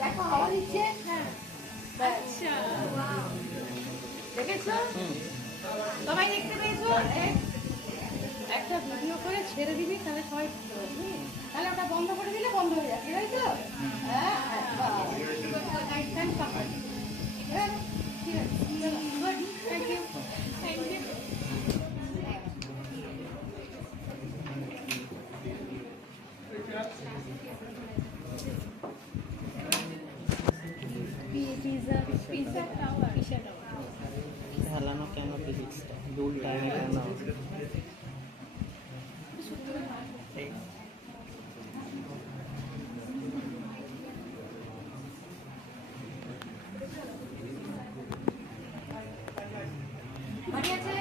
দেখো হাওয়া দিচ্ছে। আচ্ছা দেখেছো সবাই দেখতে পেয়েছো? একটা ভিডিও করে ছেড়ে দিবি তাহলে সবাই তাহলে ওটা বন্ধ করে দিলে বন্ধ হয়ে যাচ্ছে তাই তো? হ্যাঁ ঠিক আছে good thank you thank you. Pisa Pisa tower Pisa tower হেলানো কেন ফিজিক্সটা দুল টাইমে কেন বাড়ি আছে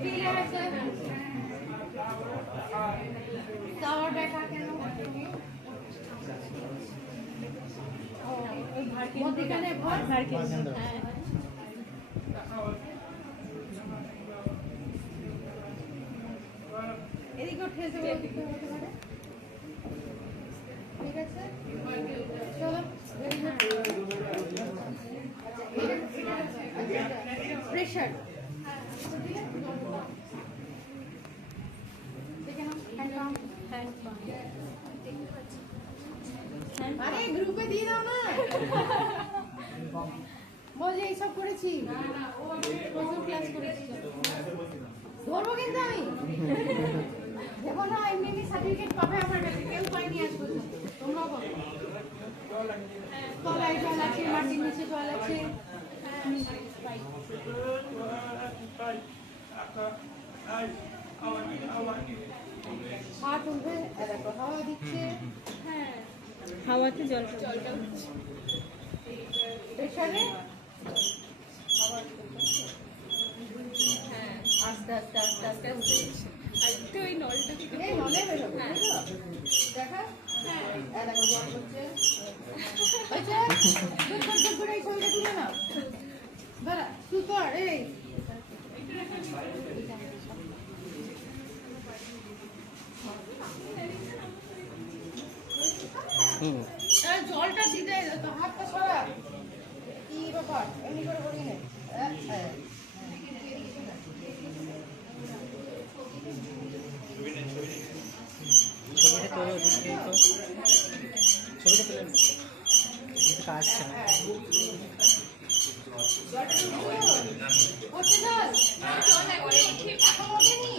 ফিরে আছে টাওয়ার দেখা কেন মধ্যখানে ঘর এদিকে ঠেসে বলতে পারে ঠিক আছে চলো প্রেশার আরে গ্রুপে দিয়ে দাও না বলে এইসব করেছি প্রচুর ক্লাস করেছি ধরবো কিন্তু আমি দেখো না এমনি সার্টিফিকেট পাবে আমার কাছে কেউ পাইনি আজ পর্যন্ত তোমরাও পাবে তলায় জল আছে মাটির নিচে জল আছে হাত উঠবে দেখো হাওয়া দিচ্ছে হ্যাঁ হাওয়াতে জলটা প্রেশারে আস্তে আস্তে আস্তে আস্তে উঠে আর একটু ওই নলটা থেকে এই নলে বেরোবে দেখা হ্যাঁ দেখো জল পড়ছে আচ্ছা গুড গুড এই শোলটা তুলে নাও দাঁড়া সুপার এই জলটা দিতে তো হাতটা সরা কি ব্যাপার এমনি করে করি না ছবিটা তোর ওদিকে তো ছবিটা তুলে এটা কাটছে না জলটা তো হচ্ছে জল এখন ওঠেনি